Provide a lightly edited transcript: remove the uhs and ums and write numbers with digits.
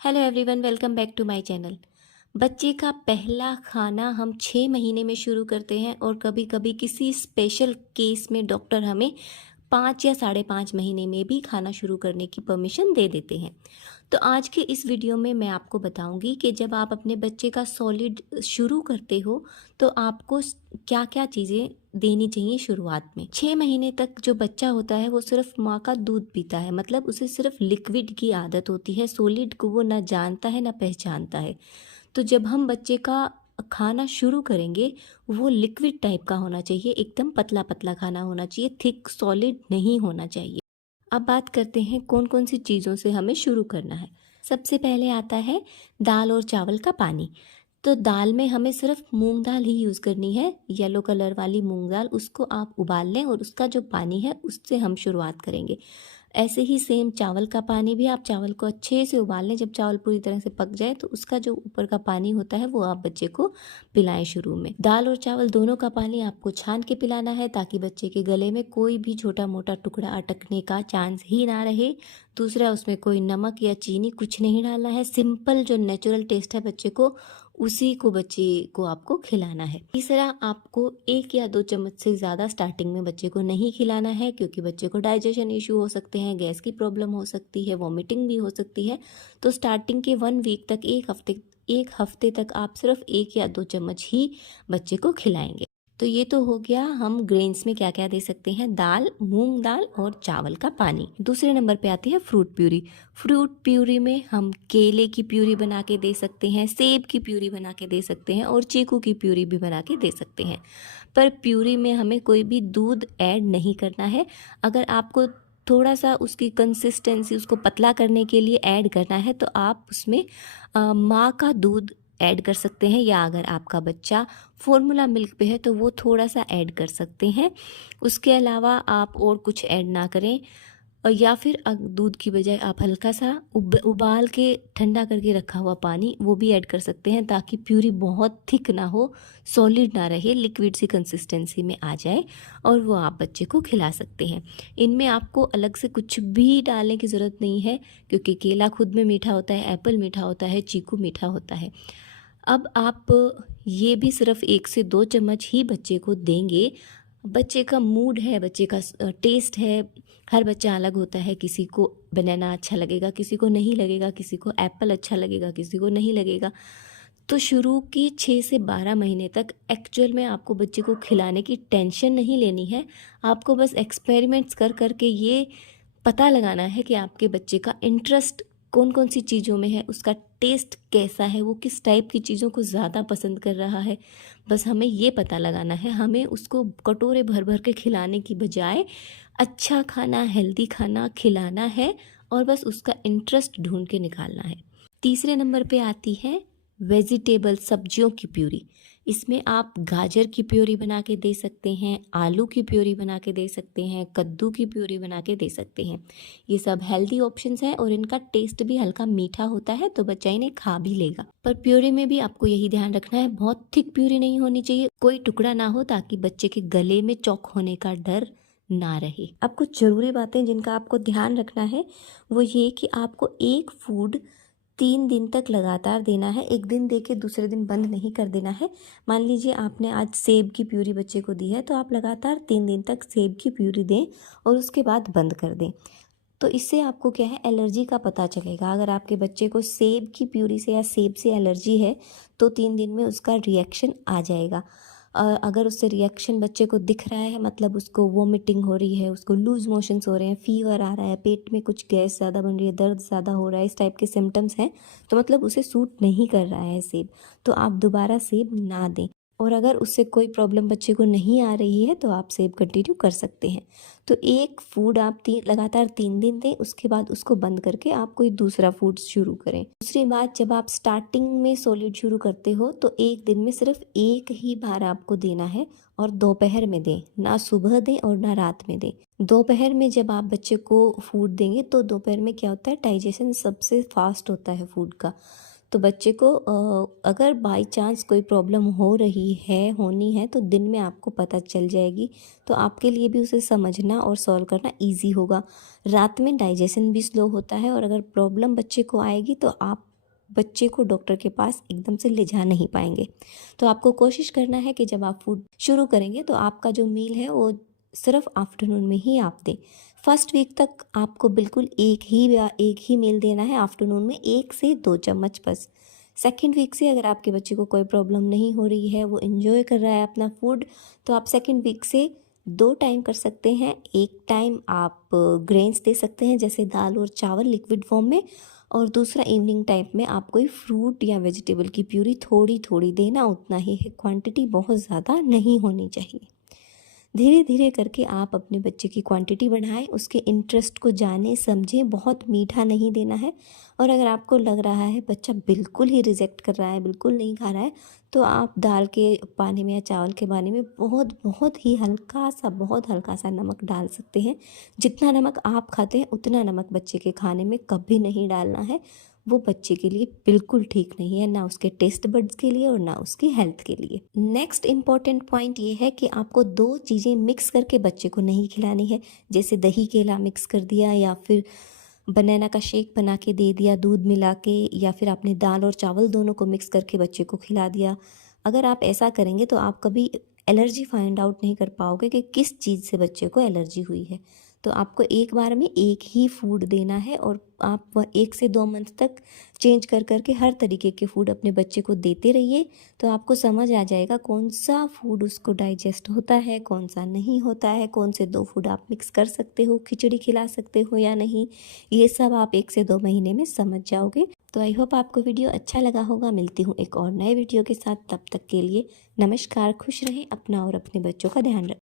Hello everyone, welcome back to my channel. बच्चे का पहला खाना हम 6 महीने में शुरू करते हैं और कभी कभी किसी स्पेशल केस में डॉक्टर हमें 5 या 5.5 महीने में भी खाना शुरू करने की परमिशन दे देते हैं। तो आज के इस वीडियो में मैं आपको बताऊंगी कि जब आप अपने बच्चे का सॉलिड शुरू करते हो तो आपको क्या क्या चीज़ें देनी चाहिए। शुरुआत में 6 महीने तक जो बच्चा होता है वो सिर्फ माँ का दूध पीता है, मतलब उसे सिर्फ लिक्विड की आदत होती है, सॉलिड को वो ना जानता है ना पहचानता है। तो जब हम बच्चे का खाना शुरू करेंगे वो लिक्विड टाइप का होना चाहिए, एकदम पतला पतला खाना होना चाहिए, थिक सॉलिड नहीं होना चाहिए। अब बात करते हैं कौन कौन सी चीज़ों से हमें शुरू करना है। सबसे पहले आता है दाल और चावल का पानी। तो दाल में हमें सिर्फ मूंग दाल ही यूज़ करनी है, येलो कलर वाली मूंग दाल। उसको आप उबाल लें और उसका जो पानी है उससे हम शुरुआत करेंगे। ऐसे ही सेम चावल का पानी भी आप चावल को अच्छे से उबाल लें। जब चावल पूरी तरह से पक जाए तो उसका जो ऊपर का पानी होता है वो आप बच्चे को पिलाएं। शुरू में दाल और चावल दोनों का पानी आपको छान के पिलाना है ताकि बच्चे के गले में कोई भी छोटा मोटा टुकड़ा अटकने का चांस ही ना रहे। दूसरा, उसमें कोई नमक या चीनी कुछ नहीं डालना है। सिंपल जो नेचुरल टेस्ट है बच्चे को, उसी को बच्चे को आपको खिलाना है। तीसरा, आपको 1 या 2 चम्मच से ज़्यादा स्टार्टिंग में बच्चे को नहीं खिलाना है, क्योंकि बच्चे को डाइजेशन इशू हो सकते हैं, गैस की प्रॉब्लम हो सकती है, वॉमिटिंग भी हो सकती है। तो स्टार्टिंग के 1 वीक तक, एक हफ्ते तक आप सिर्फ 1 या 2 चम्मच ही बच्चे को खिलाएंगे। तो ये तो हो गया हम ग्रेन्स में क्या क्या दे सकते हैं, दाल, मूंग दाल और चावल का पानी। दूसरे नंबर पे आती है फ्रूट प्यूरी। फ्रूट प्यूरी में हम केले की प्यूरी बना के दे सकते हैं, सेब की प्यूरी बना के दे सकते हैं और चीकू की प्यूरी भी बना के दे सकते हैं। पर प्यूरी में हमें कोई भी दूध ऐड नहीं करना है। अगर आपको थोड़ा सा उसकी कंसिस्टेंसी, उसको पतला करने के लिए ऐड करना है तो आप उसमें माँ का दूध ऐड कर सकते हैं, या अगर आपका बच्चा फॉर्मूला मिल्क पे है तो वो थोड़ा सा ऐड कर सकते हैं। उसके अलावा आप और कुछ ऐड ना करें। और या फिर दूध की बजाय आप हल्का सा उबाल के ठंडा करके रखा हुआ पानी वो भी ऐड कर सकते हैं, ताकि प्यूरी बहुत थिक ना हो, सॉलिड ना रहे, लिक्विड सी कंसिस्टेंसी में आ जाए और वो आप बच्चे को खिला सकते हैं। इनमें आपको अलग से कुछ भी डालने की ज़रूरत नहीं है, क्योंकि केला खुद में मीठा होता है, एप्पल मीठा होता है, चीकू मीठा होता है। अब आप ये भी सिर्फ 1 से 2 चम्मच ही बच्चे को देंगे। बच्चे का मूड है, बच्चे का टेस्ट है, हर बच्चा अलग होता है। किसी को बनाना अच्छा लगेगा, किसी को नहीं लगेगा, किसी को एप्पल अच्छा लगेगा, किसी को नहीं लगेगा। तो शुरू के 6 से 12 महीने तक एक्चुअल में आपको बच्चे को खिलाने की टेंशन नहीं लेनी है। आपको बस एक्सपेरिमेंट्स कर करके ये पता लगाना है कि आपके बच्चे का इंटरेस्ट कौन कौन सी चीज़ों में है, उसका टेस्ट कैसा है, वो किस टाइप की चीज़ों को ज़्यादा पसंद कर रहा है। बस हमें ये पता लगाना है। हमें उसको कटोरे भर भर के खिलाने की बजाय अच्छा खाना, हेल्दी खाना खिलाना है और बस उसका इंटरेस्ट ढूंढ के निकालना है। तीसरे नंबर पे आती है वेजिटेबल, सब्जियों की प्यूरी। इसमें आप गाजर की प्यूरी बना के दे सकते हैं, आलू की प्यूरी बना के दे सकते हैं, कद्दू की प्यूरी बना के दे सकते हैं। ये सब हेल्दी ऑप्शंस हैं और इनका टेस्ट भी हल्का मीठा होता है, तो बच्चा इन्हें खा भी लेगा। पर प्यूरी में भी आपको यही ध्यान रखना है, बहुत थिक प्यूरी नहीं होनी चाहिए, कोई टुकड़ा ना हो, ताकि बच्चे के गले में चौक होने का डर ना रहे। अब कुछ ज़रूरी बातें जिनका आपको ध्यान रखना है वो ये कि आपको एक फूड 3 दिन तक लगातार देना है। एक दिन दे के दूसरे दिन बंद नहीं कर देना है। मान लीजिए आपने आज सेब की प्यूरी बच्चे को दी है, तो आप लगातार 3 दिन तक सेब की प्यूरी दें और उसके बाद बंद कर दें। तो इससे आपको क्या है, एलर्जी का पता चलेगा। अगर आपके बच्चे को सेब की प्यूरी से या सेब से एलर्जी है तो 3 दिन में उसका रिएक्शन आ जाएगा। अगर उससे रिएक्शन बच्चे को दिख रहा है, मतलब उसको वोमिटिंग हो रही है, उसको लूज मोशंस हो रहे हैं, फीवर आ रहा है, पेट में कुछ गैस ज़्यादा बन रही है, दर्द ज़्यादा हो रहा है, इस टाइप के सिम्टम्स हैं, तो मतलब उसे सूट नहीं कर रहा है सेब, तो आप दोबारा सेब ना दें। और अगर उससे कोई प्रॉब्लम बच्चे को नहीं आ रही है तो आप सेब कंटिन्यू कर सकते हैं। तो एक फूड आप लगातार 3 दिन दें, उसके बाद उसको बंद करके आप कोई दूसरा फूड शुरू करें। दूसरी बात, जब आप स्टार्टिंग में सॉलिड शुरू करते हो तो एक दिन में सिर्फ एक ही बार आपको देना है और दोपहर में दें, ना सुबह दें और ना रात में दें। दोपहर में जब आप बच्चे को फूड देंगे तो दोपहर में क्या होता है, डाइजेशन सबसे फास्ट होता है फूड का। तो बच्चे को अगर बाय चांस कोई प्रॉब्लम हो रही है, होनी है, तो दिन में आपको पता चल जाएगी, तो आपके लिए भी उसे समझना और सॉल्व करना ईजी होगा। रात में डाइजेशन भी स्लो होता है, और अगर प्रॉब्लम बच्चे को आएगी तो आप बच्चे को डॉक्टर के पास एकदम से ले जा नहीं पाएंगे। तो आपको कोशिश करना है कि जब आप फूड शुरू करेंगे तो आपका जो मील है वो सिर्फ आफ्टरनून में ही आप दें। फर्स्ट वीक तक आपको बिल्कुल एक ही मील देना है आफ्टरनून में, 1 से 2 चम्मच बस। सेकेंड वीक से अगर आपके बच्चे को कोई प्रॉब्लम नहीं हो रही है, वो इन्जॉय कर रहा है अपना फूड, तो आप सेकेंड वीक से 2 टाइम कर सकते हैं। एक टाइम आप ग्रेन्स दे सकते हैं जैसे दाल और चावल लिक्विड फॉर्म में, और दूसरा इवनिंग टाइम में आप कोई फ्रूट या वेजिटेबल की प्यूरी थोड़ी थोड़ी देना, उतना ही है, क्वांटिटी बहुत ज़्यादा नहीं होनी चाहिए। धीरे धीरे करके आप अपने बच्चे की क्वांटिटी बढ़ाएं, उसके इंटरेस्ट को जाने समझें। बहुत मीठा नहीं देना है, और अगर आपको लग रहा है बच्चा बिल्कुल ही रिजेक्ट कर रहा है, बिल्कुल नहीं खा रहा है, तो आप दाल के पानी में या चावल के पानी में बहुत ही बहुत हल्का सा नमक डाल सकते हैं। जितना नमक आप खाते हैं उतना नमक बच्चे के खाने में कभी नहीं डालना है। वो बच्चे के लिए बिल्कुल ठीक नहीं है, ना उसके टेस्ट बड्स के लिए और ना उसकी हेल्थ के लिए। नेक्स्ट इम्पॉर्टेंट पॉइंट ये है कि आपको 2 चीज़ें मिक्स करके बच्चे को नहीं खिलानी है, जैसे दही केला मिक्स कर दिया, या फिर बनाना का शेक बना के दे दिया दूध मिला के, या फिर आपने दाल और चावल दोनों को मिक्स करके बच्चे को खिला दिया। अगर आप ऐसा करेंगे तो आप कभी एलर्जी फाइंड आउट नहीं कर पाओगे कि किस चीज़ से बच्चे को एलर्जी हुई है। तो आपको एक बार में एक ही फूड देना है, और आप 1 से 2 मंथ तक चेंज कर करके हर तरीके के फूड अपने बच्चे को देते रहिए। तो आपको समझ आ जाएगा कौन सा फूड उसको डाइजेस्ट होता है, कौन सा नहीं होता है, कौन से 2 फूड आप मिक्स कर सकते हो, खिचड़ी खिला सकते हो या नहीं। ये सब आप 1 से 2 महीने में समझ जाओगे। तो आई होप आपको वीडियो अच्छा लगा होगा। मिलती हूँ एक और नए वीडियो के साथ, तब तक के लिए नमस्कार। खुश रहें, अपना और अपने बच्चों का ध्यान रखें।